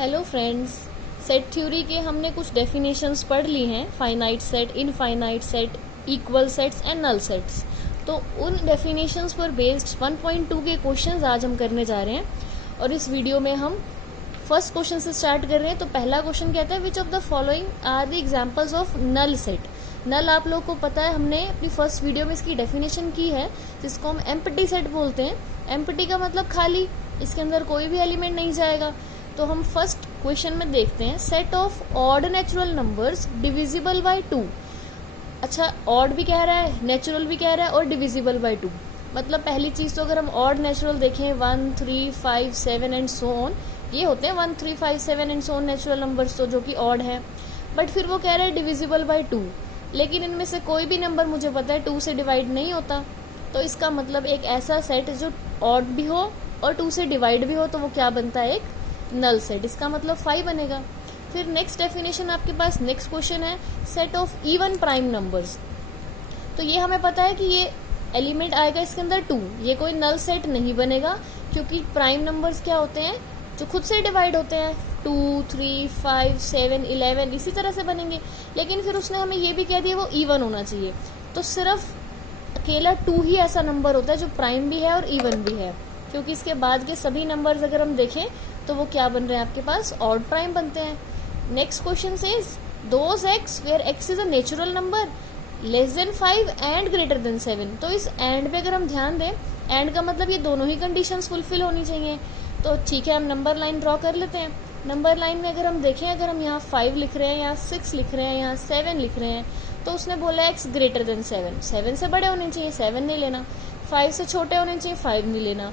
Hello friends, set theory के हमने कुछ डेफिनेशंस पढ़ ली हैं। Finite set, infinite set, equal sets and null sets. तो उन डेफिनेशंस पर बेस्ड 1.2 के क्वेश्चंस आज हम करने जा रहे हैं और इस वीडियो में हम फर्स्ट क्वेश्चन से स्टार्ट कर रहे हैं। तो पहला क्वेश्चन कहता है which of the following are the examples of null set. Null आप लोग को पता है, हमने अपनी फर्स्ट वीडियो में इसकी डेफिनेशन की है जिसको हम एम्प्टी सेट बोलते हैं। एम्प्टी का मतलब खाली, इसके अंदर कोई भी एलिमेंट नहीं जाएगा। तो हम फर्स्ट क्वेश्चन में देखते हैं set of odd natural numbers divisible by 2। अच्छा, ऑड भी कह रहा है, नेचुरल भी कह रहा है और डिविजिबल बाय 2। मतलब पहली चीज तो अगर हम ऑड नेचुरल देखें 1, 3, 5, 7 एंड सो ऑन, ये होते हैं 1, 3, 5, 7 and so on natural numbers, तो जो कि ऑड है। बट फिर वो कह रहा है डिविजिबल बाय 2, लेकिन इनमें से कोई भी नंबर मुझे पता है 2 से डिवाइड नहीं होता। तो इसका मतलब एक ऐसा सेट जो ऑड भी हो और 2 से डिवाइड भी हो, तो वो क्या बनता है, एक नल सेट। इसका मतलब 5 बनेगा। फिर नेक्स्ट डेफिनेशन आपके पास नेक्स्ट क्वेश्चन है set of even prime numbers. तो ये हमें पता है कि ये एलिमेंट आएगा इसके अंदर 2, ये कोई नल सेट नहीं बनेगा क्योंकि प्राइम नंबर्स क्या होते हैं जो खुद से डिवाइड होते हैं, 2, 3, 5, 7, 11 इसी तरह से बनेंगे। लेकिन फिर उसने हमें ये भी कह दिया वो इवन होना चाहिए। तो सिर्फ अकेला 2 ही ऐसा नंबर होता है जो प्राइम भी है और इवन भी है, क्योंकि इसके बाद के सभी नंबर्स अगर हम देखें तो वो क्या बन रहे हैं, आपके पास ऑड प्राइम बनते हैं। Next question says those x where x is a natural number less than 5 and greater than 7। तो इस एंड पे अगर हम ध्यान दें, एंड का मतलब ये दोनों ही कंडीशंस फुलफिल होनी चाहिए। तो ठीक है, हम नंबर लाइन ड्रॉ कर लेते हैं। नंबर लाइन में अगर हम देखें, अगर हम यहाँ 5 लिख रहे हैं, यहाँ 6 लिख रहे हैं, यहाँ 7 लिख रहे हैं, तो उसने बोला एक्स ग्रेटर देन 7। 7 से बड़े होने चाहिए, 7 नहीं लेना। 5 से छोटे होने चाहिए, 5 नहीं लेना।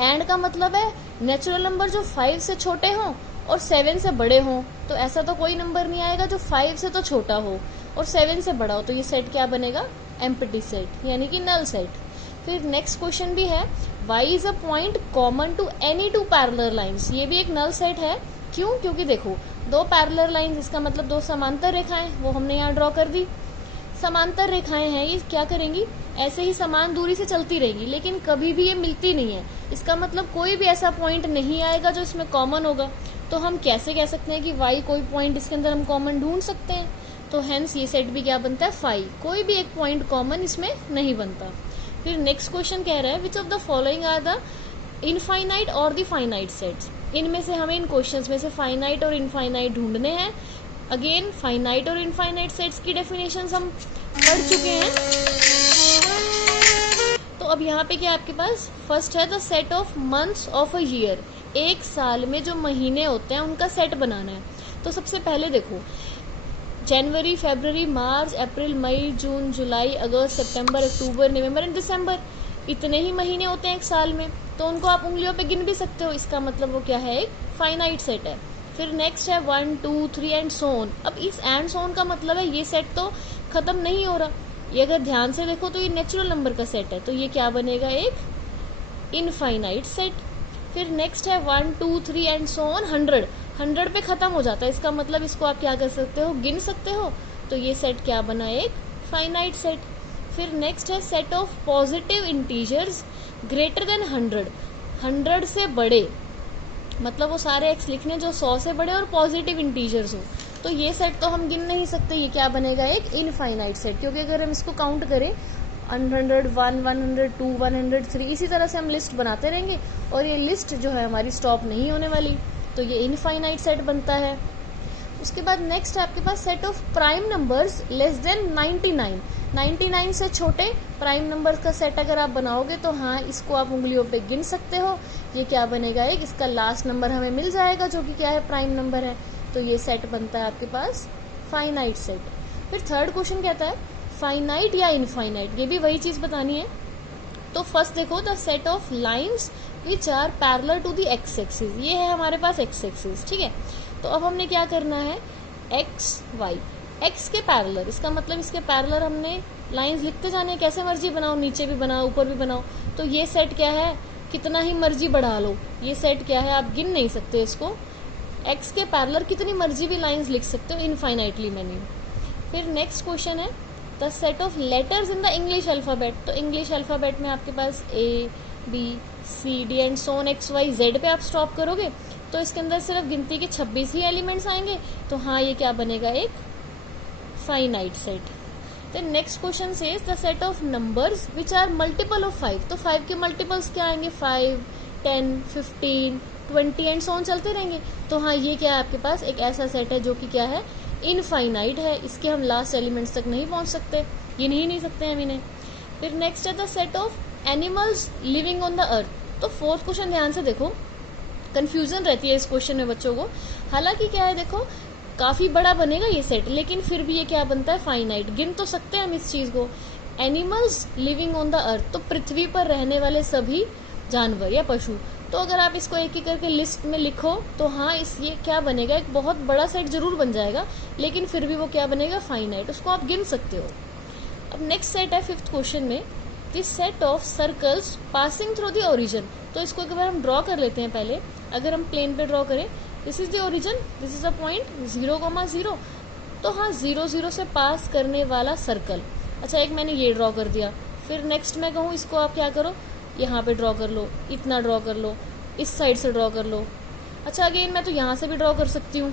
एंड का मतलब है नेचुरल नंबर जो 5 से छोटे हों और 7 से बड़े हों। तो ऐसा तो कोई नंबर नहीं आएगा जो 5 से तो छोटा हो और 7 से बड़ा हो। तो ये सेट क्या बनेगा, एम्प्टी सेट, यानी कि नल सेट। फिर नेक्स्ट क्वेश्चन भी है y is a point common to any 2 parallel lines. ये भी एक नल सेट है। क्यों? क्योंकि देखो 2 पैरेलल लाइंस, इसका मतलब 2 समांतर रेखाएं, वो हमने यहाँ ड्रॉ कर दी। समांतर रेखाएं हैं, ये क्या करेंगी, ऐसे ही समान दूरी से चलती रहेगी, लेकिन कभी भी ये मिलती नहीं है। इसका मतलब कोई भी ऐसा पॉइंट नहीं आएगा जो इसमें कॉमन होगा। तो हम कैसे कह सकते हैं कि y कोई पॉइंट इसके अंदर हम कॉमन ढूंढ सकते हैं। तो हेंस ये सेट भी क्या बनता है, 5। कोई भी एक पॉइंट कॉमन इसमें नहीं बनता। फिर नेक्स्ट क्वेश्चन कह रहा है which of the following are the infinite और द फाइनाइट सेट्स। इनमें से हमें इन क्वेश्चंस में से फाइनाइट और इनफाइनाइट ढूंढने हैं। अगेन फाइनाइट और इनफाइनाइट सेट्स की डेफिनेशंस हम पढ़ चुके हैं। तो अब यहाँ पे क्या आपके पास फर्स्ट है the set of months of a year. एक साल में जो महीने होते हैं उनका सेट बनाना है। तो सबसे पहले देखो, जनवरी, फरवरी, मार्च, अप्रैल, मई, जून, जुलाई, अगस्त, सितंबर, अक्टूबर, नवंबर एंड दिसंबर, इतने ही महीने होते हैं एक साल में। तो उनको आप उंगलियों पे गिन भी सकते हो। इसका मतलब वो क्या है, एक फाइनाइट सेट है। फिर नेक्स्ट है 1, 2, 3 एंड सो ऑन। अब इस एंड सो ऑन का मतलब है ये सेट तो खत्म नहीं हो रहा। ये अगर ध्यान से देखो तो ये नेचुरल नंबर का सेट है, तो ये क्या बनेगा, एक इनफाइनाइट सेट। फिर नेक्स्ट है 1, 2, 3 एंड सो ऑन 100। 100 पे खत्म हो जाता है, इसका मतलब इसको आप क्या कर सकते हो, गिन सकते हो। तो ये सेट क्या बना, एक फाइनाइट सेट। फिर नेक्स्ट है set of positive integers greater than 100। 100 से बड़े, मतलब वो सारे एक्स लिखने जो 100 से बड़े और पॉजिटिव इंटीजर्स हो। तो ये सेट तो हम गिन नहीं सकते, ये क्या बनेगा, एक इनफाइनाइट सेट। क्योंकि अगर हम इसको काउंट करें 101, 102, 103, इसी तरह से हम लिस्ट बनाते रहेंगे और ये लिस्ट जो है हमारी स्टॉप नहीं होने वाली। तो ये इनफाइनाइट सेट बनता है। उसके बाद नेक्स्ट है आपके पास set of prime numbers less than 99। 99 से छोटे प्राइम नंबर्स का सेट अगर आप बनाओगे तो हाँ, इसको आप उंगलियों पे गिन सकते हो। ये क्या बनेगा, एक इसका लास्ट नंबर हमें मिल जाएगा जो कि क्या है, प्राइम नंबर है। तो ये सेट बनता है आपके पास फाइनाइट सेट। फिर थर्ड क्वेश्चन कहता है फाइनाइट या इनफाइनाइट, ये भी वही चीज बतानी है। तो फर्स्ट देखो the set of lines which are parallel to the x axis. ये है हमारे पास एक्स एक्सिस, ठीक है। तो अब हमने क्या करना है, एक्स वाई, एक्स के पैरेलल, इसका मतलब इसके पैरेलल हमने लाइंस लिखते जाने, कैसे मर्जी बनाओ, नीचे भी बनाओ ऊपर भी बनाओ। तो ये सेट क्या है, कितना ही मर्जी बढ़ा लो, ये सेट क्या है, आप गिन नहीं सकते इसको। एक्स के पैरेलल कितनी मर्जी भी लाइंस लिख सकते हो इनफाइनाइटली मैनी। फिर नेक्स्ट क्वेश्चन है the set of letters in the English alphabet. तो इंग्लिश अल्फाबेट में आपके पास A, B, C D and so on x y z पे आप स्टॉप करोगे तो इसके अंदर सिर्फ गिनती के 26 ही एलिमेंट्स आएंगे। तो हाँ, ये क्या बनेगा, एक finite set. Then next question says the set of numbers which are multiple of 5। तो 5 के मल्टीपल्स क्या आएंगे, 5, 10, 15, 20 एंड सो ऑन चलते रहेंगे। तो हाँ, ये क्या है, आपके पास एक ऐसा सेट है जो कि क्या है, इनफाइनाइट है। इसके हम लास्ट एलिमेंट्स तक नहीं पहुंच सकते, गिन ही नहीं सकते हम इन्हें। फिर नेक्स्ट है the set of animals living on the earth. तो फोर्थ क्वेश्चन ध्यान से देखो, कंफ्यूजन रहती है इस क्वेश्चन में बच्चों को। हालांकि क्या है, देखो काफी बड़ा बनेगा ये सेट, लेकिन फिर भी ये क्या बनता है, फाइनाइट। गिन तो सकते हैं हम इस चीज को, animals living on the earth, तो पृथ्वी पर रहने वाले सभी जानवर या पशु। तो अगर आप इसको एक एक करके लिस्ट में लिखो तो हाँ, ये क्या बनेगा, एक बहुत बड़ा सेट जरूर बन जाएगा, लेकिन फिर भी वो क्या बनेगा, फाइनाइट। उसको आप गिन सकते हो। अब नेक्स्ट सेट है फिफ्थ क्वेश्चन में, this set of circles passing through the origin. तो इसको एक बार हम ड्रॉ कर लेते हैं पहले। अगर हम प्लेन पे ड्रॉ करें, this is the origin, this is a point 0,0। तो हाँ, 0, 0 से पास करने वाला सर्कल। अच्छा, एक मैंने ये ड्रॉ कर दिया। फिर नेक्स्ट मैं कहूँ इसको आप क्या करो, यहाँ पे ड्रॉ कर लो, इतना ड्रॉ कर लो, इस साइड से ड्रॉ कर लो। अच्छा, अगेन मैं तो यहाँ से भी ड्रॉ कर सकती हूँ,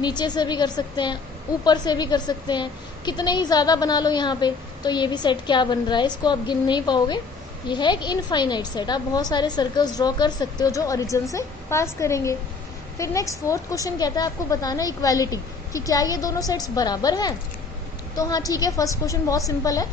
नीचे से भी कर सकते हैं, ऊपर से भी कर सकते हैं, कितने ही ज़्यादा बना लो यहाँ पे। तो ये भी सेट क्या बन रहा है, इसको आप गिन नहीं पाओगे। ये है एक इनफाइनाइट सेट। आप बहुत सारे सर्कल्स ड्रॉ कर सकते हो जो ओरिजिन से पास करेंगे। फिर नेक्स्ट फोर्थ क्वेश्चन कहता है आपको बताना इक्वालिटी, कि क्या ये दोनों सेट्स बराबर हैं। तो हाँ ठीक है, फर्स्ट क्वेश्चन बहुत सिंपल है,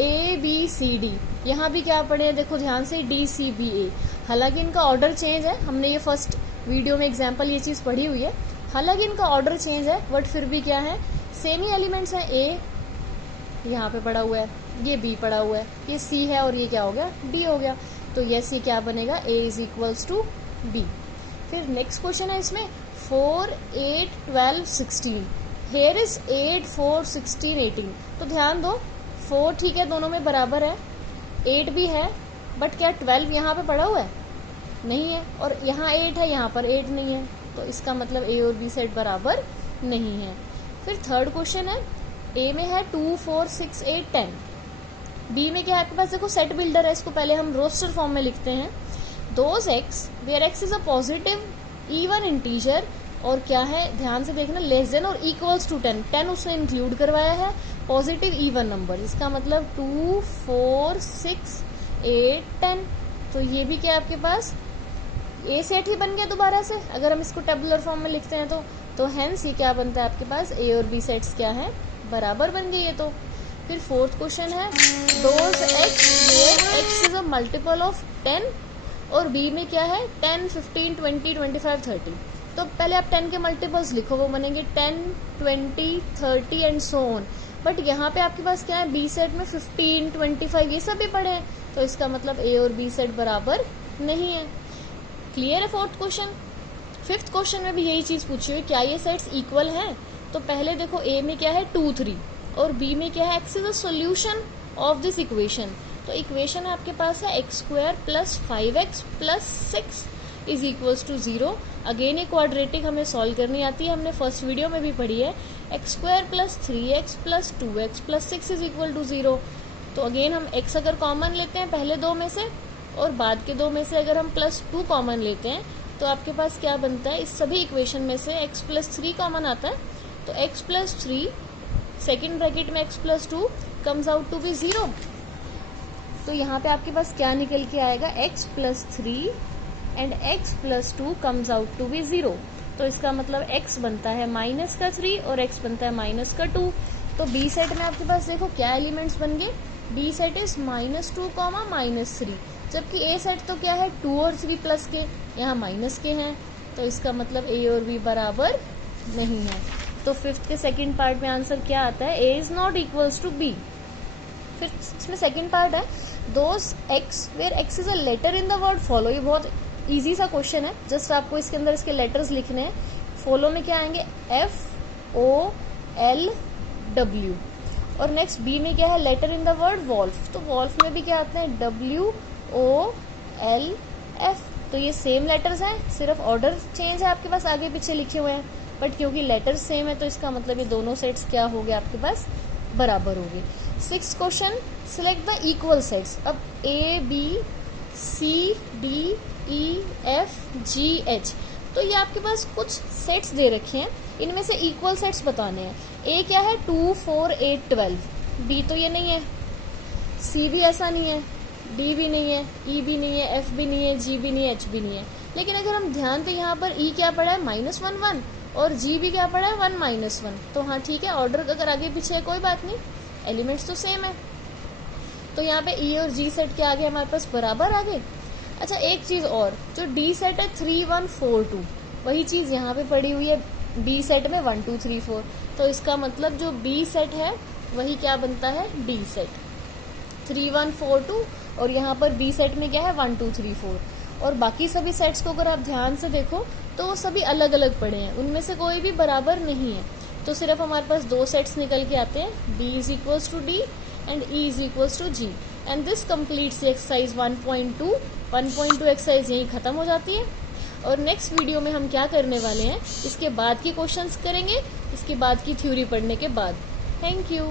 ए बी सी डी। यहाँ भी क्या पढ़े हैं, देखो ध्यान से, डी सी बी ए। हालांकि इनका ऑर्डर चेंज है, हमने ये फर्स्ट वीडियो में एग्जाम्पल ये चीज़ पढ़ी हुई है। हालांकि इनका ऑर्डर चेंज है, बट फिर भी क्या है, सेम ही एलिमेंट्स हैं। ए यहाँ पे पड़ा हुआ है, ये बी पड़ा हुआ है, ये सी है, और ये क्या हो गया, डी हो गया। तो यस, ये क्या बनेगा, ए इज इक्वल्स टू बी। फिर नेक्स्ट क्वेश्चन है इसमें 4, 8, 12, 16। Here is 8, 4, 16, 18। तो ध्यान दो, 4 ठीक है, दोनों में बराबर है, 8 भी है, बट क्या 12 यहाँ पे पड़ा हुआ है, नहीं है, और यहाँ 8 है, यहाँ पर 8 नहीं है। तो इसका मतलब ए और बी सेट बराबर नहीं है। फिर थर्ड क्वेश्चन है, ए में है 2, 4, 6, 8, 10। बी में क्या है आपके पास, देखो सेट बिल्डर है, इसको पहले हम रोस्टर फॉर्म में लिखते हैं। Those x where x is a positive even integer, और क्या है ध्यान से देखना, लेस देन और इक्वल्स टू 10। 10 उसने इंक्लूड करवाया है, पॉजिटिव इवन नंबर, इसका मतलब 2, 4, 6, 8, 10। तो ये भी क्या आपके पास ए सेट ही बन गया दोबारा से, अगर हम इसको टेबुलर फॉर्म में लिखते हैं तो हेंस ये क्या बनता है आपके पास, ए और बी सेट्स क्या है, बराबर बन गए ये तो। फिर फोर्थ क्वेश्चन है, those x where x is a multiple of 10, और बी में क्या है 10, 15, 20, 25, 30। तो पहले आप 10 के मल्टीपल्स लिखो, वो बनेंगे 10, 20, 30 एंड सो ऑन। बट यहाँ पे आपके पास क्या है, बी सेट में 15, 25 ये सब भी पड़े हैं, तो इसका मतलब ए और बी सेट बराबर नहीं है। क्लियर है फोर्थ क्वेश्चन। फिफ्थ क्वेश्चन में भी यही चीज पूछी हुई, क्या ये सेट्स इक्वल हैं। तो पहले देखो, ए में क्या है 2, 3, और बी में क्या है, x is a solution of this equation. तो इक्वेशन आपके पास है x² plus 5x plus 6 is equals to 0। Again ये क्वाड्रेटिक हमें सॉल्व करनी आती है, हमने फर्स्ट वीडियो में भी पढ़ी है। x² plus 3x plus 2x plus 6 is equal to 0। तो अगेन हम x अगर कॉमन लेते हैं पहले दो में से, और बाद के दो में से अगर हम +2 कॉमन लेते हैं, तो आपके पास क्या बनता है, इस सभी इक्वेशन में से x प्लस 3 कॉमन आता है, तो x प्लस 3 सेकेंड ब्रैकेट में x plus 2 comes out to be 0। तो यहाँ पे आपके पास क्या निकल के आएगा, x plus 3 and x plus 2 comes out to be 0। तो इसका मतलब x बनता है -3 और x बनता है -2। तो b सेट में आपके पास देखो क्या एलिमेंट्स बन गए, b सेट इज -2, -3, जबकि a सेट तो क्या है 2 और 3 प्लस के, यहाँ माइनस के हैं। तो इसका मतलब a और b बराबर नहीं है। तो फिफ्थ के सेकंड पार्ट में आंसर क्या आता है, a is not equals to b। फिर इसमें सेकंड पार्ट है, those x where x is a letter in the word follow. ये बहुत इजी सा क्वेश्चन है, जस्ट आपको इसके अंदर इसके लेटर्स लिखने हैं। फॉलो में क्या आएंगे, FOLW, और नेक्स्ट बी में क्या है, letter in the word wolf. तो वॉल्फ में भी क्या आते हैं, WOLF। तो ये सेम लेटर्स हैं, सिर्फ ऑर्डर चेंज है आपके पास, आगे पीछे लिखे हुए हैं, बट क्योंकि लेटर्स सेम है तो इसका मतलब ये दोनों सेट्स क्या हो गए आपके पास, बराबर हो गए। Sixth question, select the equal sets. अब A, B, CDEFGH। तो ये आपके पास कुछ सेट्स दे रखे हैं, इनमें से इक्वल सेट्स बताने हैं। ए क्या है, 2, 4, 8, 12। बी तो ये नहीं है, सी भी ऐसा नहीं है, डी भी नहीं है, ई भी नहीं है, एफ भी नहीं है, जी भी नहीं है, एच भी नहीं है। लेकिन अगर हम ध्यान दें यहाँ पर ई क्या पड़ा है, -1 1, और जी भी क्या पड़ा है, 1 -1। तो हाँ ठीक है, ऑर्डर अगर आगे पीछे है कोई बात नहीं, एलिमेंट्स तो सेम है। तो यहाँ पे ई और जी सेट के आगे हमारे पास बराबर आ गए। अच्छा एक चीज़ और, जो डी सेट है 3 1 4 2, वही चीज़ यहाँ पे पड़ी हुई है बी सेट में 1 2 3 4। तो इसका मतलब जो बी सेट है वही क्या बनता है, डी सेट 3 1 4 2, और यहाँ पर बी सेट में क्या है 1 2 3 4। और बाकी सभी सेट्स को अगर आप ध्यान से देखो तो वो सभी अलग अलग पड़े हैं, उनमें से कोई भी बराबर नहीं है। तो सिर्फ हमारे पास दो सेट्स निकल के आते हैं, B is equals to D and E is equals to G. And this completes exercise 1.2। 1.2 exercise यहीं खत्म हो जाती है। और नेक्स्ट वीडियो में हम क्या करने वाले हैं, इसके बाद के क्वेश्चंस करेंगे, इसके बाद की थ्योरी पढ़ने के बाद। Thank you.